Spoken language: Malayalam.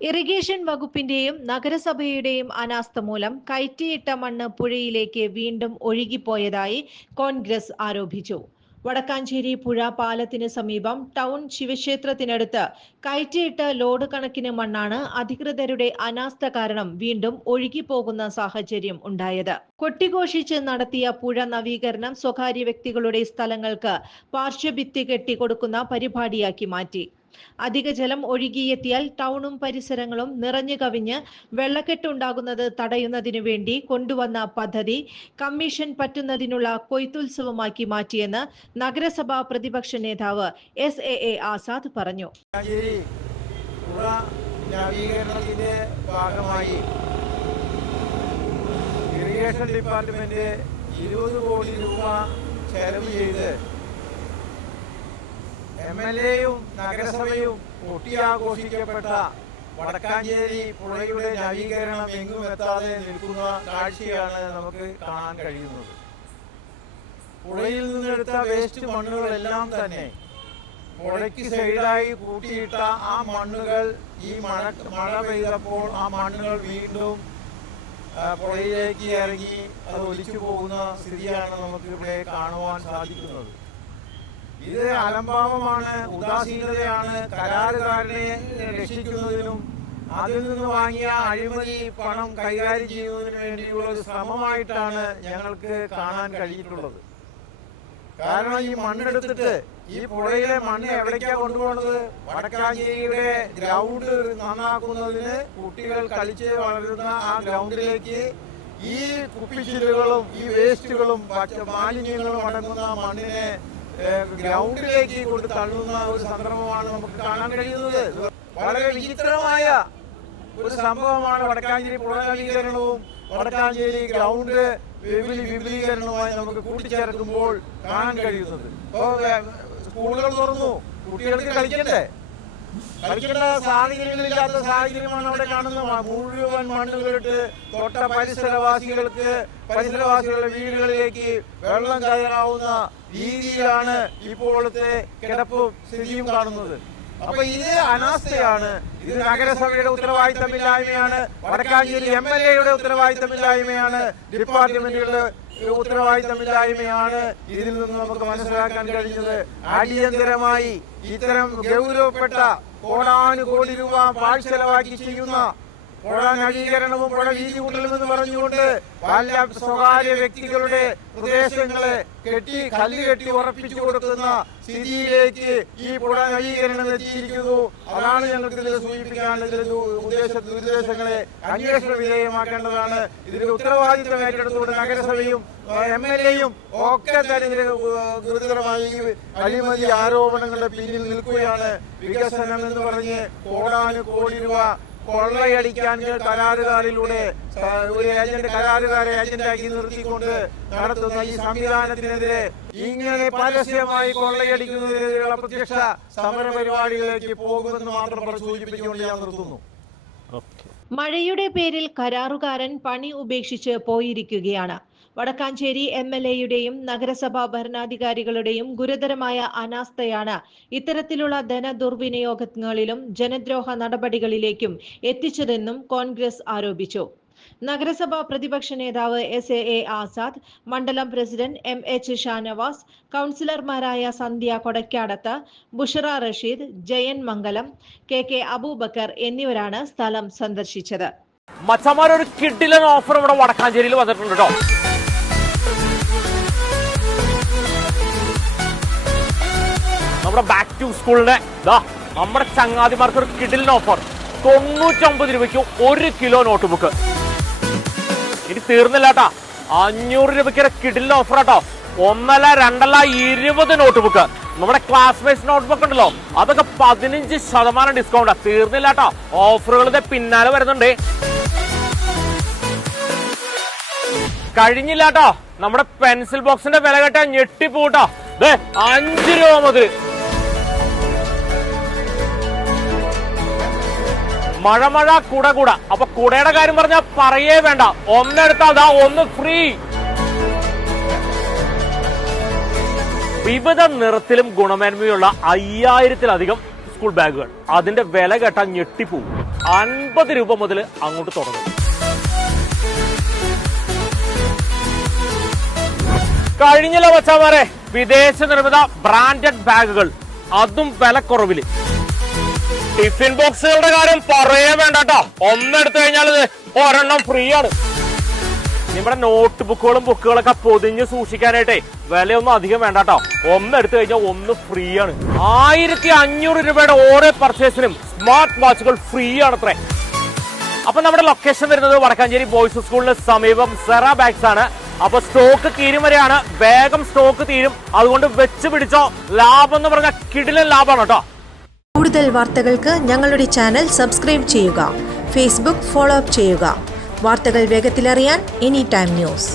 ഇറിഗേഷൻ വകുപ്പിന്റെയും നഗരസഭയുടെയും അനാസ്ഥ മൂലം കയറ്റിയിട്ട മണ്ണ് പുഴയിലേക്ക് വീണ്ടും ഒഴുകിപ്പോയതായി കോൺഗ്രസ് ആരോപിച്ചു. വടക്കാഞ്ചേരി പുഴ പാലത്തിന് സമീപം ടൗൺ ശിവക്ഷേത്രത്തിനടുത്ത് കയറ്റിയിട്ട ലോഡ് കണക്കിന് മണ്ണാണ് അധികൃതരുടെ അനാസ്ഥ കാരണം വീണ്ടും ഒഴുകിപ്പോകുന്ന സാഹചര്യം ഉണ്ടായത്. കൊട്ടിഘോഷിച്ച് നടത്തിയ പുഴ നവീകരണം സ്വകാര്യ വ്യക്തികളുടെ സ്ഥലങ്ങൾക്ക് പാർശ്വഭിത്തി കെട്ടിക്കൊടുക്കുന്ന പരിപാടിയാക്കി മാറ്റി. അധിക ജലം ഒഴുകിയെത്തിയാൽ ടൗണും പരിസരങ്ങളും നിറഞ്ഞു കവിഞ്ഞ് വെള്ളക്കെട്ടുണ്ടാകുന്നത് തടയുന്നതിനു വേണ്ടി കൊണ്ടുവന്ന പദ്ധതി കമ്മീഷൻ പറ്റുന്നതിനുള്ള കൊയ്ത്തുത്സവമാക്കി മാറ്റിയെന്ന് നഗരസഭാ പ്രതിപക്ഷ നേതാവ് SAA ആസാദ് പറഞ്ഞു. ഇറിഗേഷൻ ഡിപ്പാർട്ട്മെന്റ് 20 കോടി രൂപ ചെലവ് ചെയ്ത് MLAയും നഗരസഭയും കൊട്ടിയാഘോഷിക്കപ്പെട്ട വടക്കാഞ്ചേരി പുഴയുടെ നവീകരണം എങ്ങും എത്താതെ നിൽക്കുന്ന കാഴ്ചയാണ് നമുക്ക് കാണാൻ കഴിയുന്നത്. പുഴയിൽ നിന്നെടുത്ത വേസ്റ്റ് മണ്ണുകളെല്ലാം തന്നെ പുഴയ്ക്ക് സൈഡായി കൂട്ടിയിട്ട ആ മണ്ണുകൾ ഈ മഴ പെയ്തപ്പോൾ ആ മണ്ണുകൾ വീണ്ടും പുഴയിലേക്ക് ഇറങ്ങി അത് ഒലിച്ചു പോകുന്ന സ്ഥിതിയാണ് നമുക്ക് ഇവിടെ കാണുവാൻ സാധിക്കുന്നത്. ഇത് അലംഭാവമാണ്, ഉദാസീനതയാണ്. കരാറുകാരനെ രക്ഷിക്കുന്നതിനും അതിൽ നിന്ന് വാങ്ങിയ അഴിമതി പണം കൈകാര്യം ചെയ്യുന്നതിന് വേണ്ടിയുള്ള ഒരു ശ്രമമായിട്ടാണ് ഞങ്ങൾക്ക് കാണാൻ കഴിഞ്ഞിട്ടുള്ളത്. കാരണം ഈ മണ്ണെടുത്തിട്ട് ഈ പുഴയിലെ മണ്ണ് എവിടേക്കാണ് കൊണ്ടുപോകുന്നത്? വടക്കാഞ്ചേരിയുടെ ഗ്രൗണ്ട് നന്നാക്കുന്നതിന് കുട്ടികൾ കളിച്ച് വളരുന്ന ആ ഗ്രൗണ്ടിലേക്ക് ഈ കുപ്പിച്ചില്ലുകളും ഈ വേസ്റ്റുകളും മാലിന്യങ്ങളും അടങ്ങുന്ന മണ്ണിനെ ഗ്രൗണ്ടിലേക്ക് കൊണ്ട് തള്ളുന്ന ഒരു സന്ദർഭമാണ് നമുക്ക് കാണാൻ കഴിയുന്നത്. വളരെ വിചിത്രമായ ഒരു സംഭവമാണ് വടക്കാഞ്ചേരി പുഴ നവീകരണവും വടക്കാഞ്ചേരി ഗ്രൗണ്ട് വിപുലീകരണവുമായി നമുക്ക് കൂട്ടിച്ചേർക്കുമ്പോൾ കാണാൻ കഴിയുന്നത്. ഇപ്പോൾ സ്കൂളുകൾ തുറന്നു, കുട്ടികൾക്ക് കളിക്കേണ്ട സാഹചര്യങ്ങളില്ലാത്ത സാഹചര്യമാണ് അവിടെ കാണുന്നത്. മുഴുവൻ മണ്ണുകളിട്ട് തൊട്ട പരിസരവാസികളുടെ വീടുകളിലേക്ക് വെള്ളം കയറാവുന്ന രീതിയിലാണ് ഇപ്പോഴത്തെ കിടപ്പും സ്ഥിതിയും കാണുന്നത്. അപ്പൊ ഇത് അനാസ്ഥയാണ്, ഇത് നഗരസഭയുടെ ഉത്തരവാദിത്തമില്ലായ്മയാണ്, വടക്കാഞ്ചേരി MLAയുടെ ഉത്തരവാദിത്തമില്ലായ്മയാണ്, ഡിപ്പാർട്ട്മെന്റുകളുടെ ഉത്തരവാദിത്തമില്ലായ്മയാണ്. ഇതിൽ നിന്ന് നമുക്ക് മനസ്സിലാക്കാൻ കഴിഞ്ഞത് അടിയന്തരമായി ഇത്തരം ഗൗരവപ്പെട്ട കോടാനുകോടി രൂപ പാഴ്ചെലവാക്കി ചെയ്യുന്ന പുഴ നവീകരണവും പുഴ വീതി കൂട്ടലുമെന്ന് പറഞ്ഞുകൊണ്ട് പല സ്വകാര്യ വ്യക്തികളുടെ പ്രദേശങ്ങളെ കല്ല് കെട്ടി ഉറപ്പിച്ചു കൊടുക്കുന്ന സ്ഥിതിയിലേക്ക് ഈ പുഴ നവീകരണം എത്തിയിരിക്കുന്നു. അതാണ് ഞങ്ങൾക്ക് ഇതിൽ സൂചിപ്പിക്കാനുള്ള ഉദ്ദേശങ്ങളെ അന്വേഷണ വിധേയമാക്കേണ്ടതാണ്. ഇതിന്റെ ഉത്തരവാദിത്വം ഏറ്റെടുത്തുകൊണ്ട് നഗരസഭയും MLAയും ഒക്കെ തന്നെ ഇതിന് ഗുരുതരമായി അഴിമതി ആരോപണങ്ങളുടെ പിന്നിൽ നിൽക്കുകയാണ്. വികസനം എന്ന് പറഞ്ഞ് കോടാനുകോടി രൂപ കൊള്ളയടിക്കാൻ കരാറുകാരിലൂടെ ഒരു കരാറുകാരെ ഏജന്റാക്കി നിർത്തിക്കൊണ്ട് നടത്തുന്ന ഈ സംവിധാനത്തിനെതിരെ ഇങ്ങനെ പരസ്യമായി കൊള്ളയടിക്കുന്നതിനെതിരെയുള്ള പ്രത്യക്ഷ സമര പരിപാടികളിലേക്ക് പോകുമെന്ന് മാത്രം സൂചിപ്പിച്ചുകൊണ്ട് ഞാൻ നിർത്തുന്നു. മഴയുടെ പേരിൽ കരാറുകാരൻ പണി ഉപേക്ഷിച്ച് പോയിരിക്കുകയാണ്. വടക്കാഞ്ചേരി MLAയുടെയും നഗരസഭാ ഭരണാധികാരികളുടെയും ഗുരുതരമായ അനാസ്ഥയാണ് ഇത്തരത്തിലുള്ള ധനദുർവിനിയോഗങ്ങളിലും ജനദ്രോഹ നടപടികളിലേക്കും എത്തിച്ചതെന്നും കോൺഗ്രസ് ആരോപിച്ചു. നഗരസഭാ പ്രതിപക്ഷ നേതാവ് SAA ആസാദ്, മണ്ഡലം പ്രസിഡന്റ് MH ഷാനവാസ്, കൗൺസിലർമാരായ സന്ധ്യ കൊടക്കാടത്ത്, ബുഷറ റഷീദ്, ജയൻ മംഗലം, KK അബൂബക്കർ എന്നിവരാണ് സ്ഥലം സന്ദർശിച്ചത്. മച്ചന്മാരൊരു കിഡിലൻ ഓഫർ ഇവിടെ വടക്കാഞ്ചേരിയിൽ വന്നിട്ടുണ്ട് കേട്ടോ. നമ്മുടെ ബാക്ക് ടു സ്കൂളിന്റെ നമ്മുടെ ചങ്ങാതിമാർക്ക് ഒരു കിഡിലിന് ഓഫർ 99 രൂപയ്ക്ക് 1 കിലോ നോട്ട് ബുക്ക്. ഇനി തീർന്നില്ല കേട്ടാ, 500 രൂപയ്ക്ക് കിഡിലിന് ഓഫർ കേട്ടോ. 1 2 20 നോട്ട് ബുക്ക്. നമ്മുടെ ക്ലാസ്മേറ്റ്സ് നോട്ട് ബുക്ക് ഉണ്ടല്ലോ, അതൊക്കെ 15% ഡിസ്കൗണ്ടാ. തീർന്നില്ല കേട്ടോ, ഓഫറുകളുടെ പിന്നാലെ വരുന്നുണ്ട്. കഴിഞ്ഞില്ല കേട്ടോ, നമ്മുടെ പെൻസിൽ ബോക്സിന്റെ വില കേട്ടാ ഞെട്ടിപ്പോട്ടോ. 5 രൂപ മുതൽ മഴ കുട. അപ്പൊ കുടയുടെ കാര്യം പറഞ്ഞാൽ പറയേ വേണ്ട, ഒന്നെടുത്താൽ അതാ ഒന്ന് ഫ്രീ. വിവിധ നിറത്തിലും ഗുണമേന്മയുള്ള 5000-ത്തിലധികം സ്കൂൾ ബാഗുകൾ. അതിന്റെ വില കേട്ടാൽ ഞെട്ടിപ്പോവും. 50 രൂപ മുതൽ അങ്ങോട്ട് തുടങ്ങും. കഴിഞ്ഞല്ലോ വച്ചാമാരെ വിദേശ നിർമ്മിത ബ്രാൻഡഡ് ബാഗുകൾ, അതും വിലക്കുറവില്. ടിഫിൻ ബോക്സുകളുടെ കാര്യം പറയേ വേണ്ട കേട്ടോ. ഒന്നെടുത്തു കഴിഞ്ഞാൽ ഒരെണ്ണം ഫ്രീ ആണ്. നമ്മുടെ നോട്ട് ബുക്കുകളും ബുക്കുകളൊക്കെ പൊതിഞ്ഞ് സൂക്ഷിക്കാനായിട്ടേ വിലയൊന്നും അധികം വേണ്ട കേട്ടോ. ഒന്നെടുത്തു കഴിഞ്ഞാൽ ഒന്ന് ഫ്രീ ആണ്. 1500 രൂപയുടെ ഓരോ പർച്ചേസിനും സ്മാർട്ട് വാച്ചുകൾ ഫ്രീ ആണത്രേ. അപ്പൊ നമ്മുടെ ലൊക്കേഷൻ വരുന്നത് വടക്കാഞ്ചേരി ബോയ്സ് സ്കൂളിന് സമീപം സെറ ബാഗ്സ് ആണ്. അപ്പൊ സ്റ്റോക്ക് തീരും വരെയാണ്. വേഗം സ്റ്റോക്ക് തീരും, അതുകൊണ്ട് വെച്ച് പിടിച്ചോ. ലാഭം എന്ന് പറഞ്ഞാൽ കിടിലൻ ലാഭമാണ് കേട്ടോ. കൂടുതൽ വാർത്തകൾക്ക് ഞങ്ങളുടെ ചാനൽ സബ്സ്ക്രൈബ് ചെയ്യുക. ഫേസ്ബുക്ക് ഫോളോ അപ്പ് ചെയ്യുക. വാർത്തകൾ വേഗത്തിലറിയാൻ എനി ടൈം ന്യൂസ്.